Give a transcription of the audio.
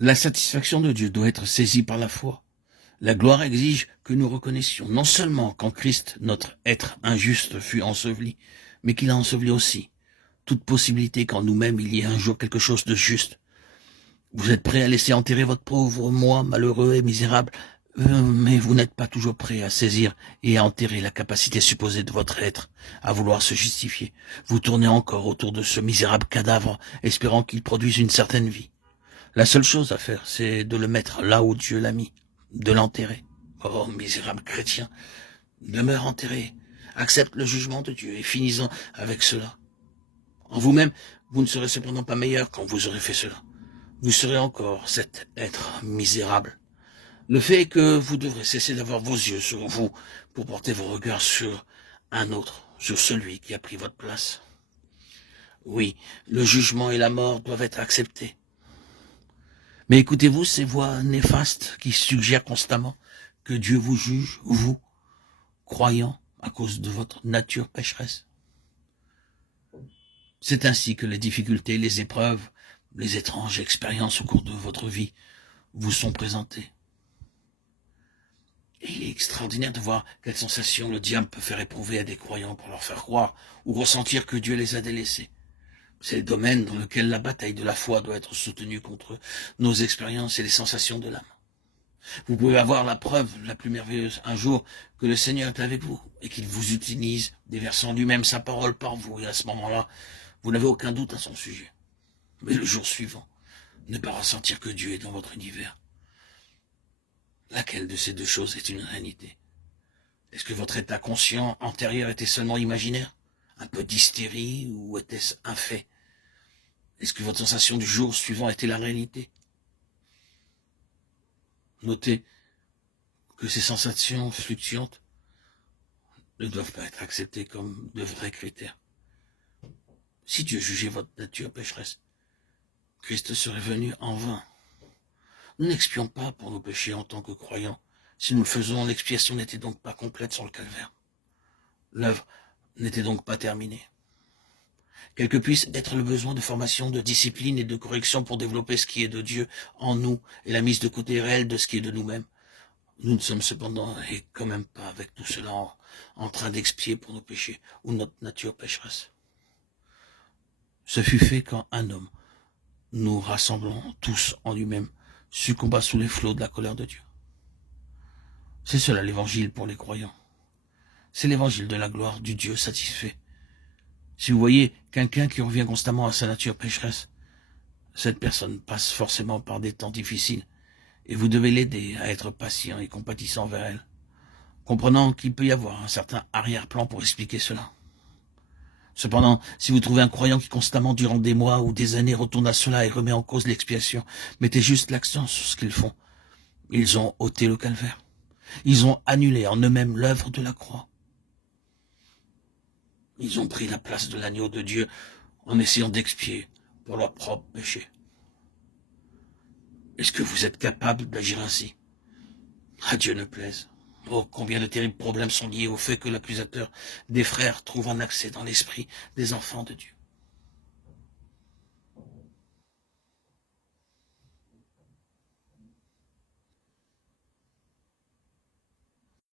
La satisfaction de Dieu doit être saisie par la foi. La gloire exige que nous reconnaissions non seulement qu'en Christ notre être injuste fut enseveli, mais qu'il a enseveli aussi toute possibilité qu'en nous-mêmes il y ait un jour quelque chose de juste. Vous êtes prêt à laisser enterrer votre pauvre moi, malheureux et misérable, mais vous n'êtes pas toujours prêt à saisir et à enterrer la capacité supposée de votre être à vouloir se justifier. Vous tournez encore autour de ce misérable cadavre, espérant qu'il produise une certaine vie. La seule chose à faire, c'est de le mettre là où Dieu l'a mis, de l'enterrer. Oh, misérable chrétien, demeure enterré, accepte le jugement de Dieu et finissons avec cela. En vous-même, vous ne serez cependant pas meilleur quand vous aurez fait cela. Vous serez encore cet être misérable. Le fait est que vous devrez cesser d'avoir vos yeux sur vous pour porter vos regards sur un autre, sur celui qui a pris votre place. Oui, le jugement et la mort doivent être acceptés. Mais écoutez-vous ces voix néfastes qui suggèrent constamment que Dieu vous juge, vous, croyant, à cause de votre nature pécheresse? C'est ainsi que les difficultés, les épreuves, les étranges expériences au cours de votre vie vous sont présentées. Et il est extraordinaire de voir quelle sensation le diable peut faire éprouver à des croyants pour leur faire croire ou ressentir que Dieu les a délaissés. C'est le domaine dans lequel la bataille de la foi doit être soutenue contre nos expériences et les sensations de l'âme. Vous pouvez avoir la preuve la plus merveilleuse un jour que le Seigneur est avec vous et qu'il vous utilise, déversant lui-même sa parole par vous. Et à ce moment-là, vous n'avez aucun doute à son sujet. Mais le jour suivant, ne pas ressentir que Dieu est dans votre univers. Laquelle de ces deux choses est une réalité? Est-ce que votre état conscient antérieur était seulement imaginaire, un peu d'hystérie, ou était-ce un fait? Est-ce que votre sensation du jour suivant était la réalité? Notez que ces sensations fluctuantes ne doivent pas être acceptées comme de vrais critères. Si Dieu jugeait votre nature pécheresse, Christ serait venu en vain. Nous n'expions pas pour nos péchés en tant que croyants. Si nous le faisons, l'expiation n'était donc pas complète sur le calvaire. L'œuvre n'était donc pas terminée. Quel que puisse être le besoin de formation, de discipline et de correction pour développer ce qui est de Dieu en nous et la mise de côté réelle de ce qui est de nous-mêmes, nous ne sommes cependant et quand même pas avec tout cela en train d'expier pour nos péchés ou notre nature pécheresse. Ce fut fait quand un homme, nous rassemblant tous en lui-même, succomba sous les flots de la colère de Dieu. C'est cela l'évangile pour les croyants. C'est l'évangile de la gloire du Dieu satisfait. Si vous voyez quelqu'un qui revient constamment à sa nature pécheresse, cette personne passe forcément par des temps difficiles et vous devez l'aider à être patient et compatissant vers elle, comprenant qu'il peut y avoir un certain arrière-plan pour expliquer cela. Cependant, si vous trouvez un croyant qui constamment, durant des mois ou des années, retourne à cela et remet en cause l'expiation, mettez juste l'accent sur ce qu'ils font. Ils ont ôté le calvaire. Ils ont annulé en eux-mêmes l'œuvre de la croix. Ils ont pris la place de l'agneau de Dieu en essayant d'expier pour leurs propres péchés. Est-ce que vous êtes capable d'agir ainsi? À Dieu ne plaise. Oh, combien de terribles problèmes sont liés au fait que l'accusateur des frères trouve un accès dans l'esprit des enfants de Dieu.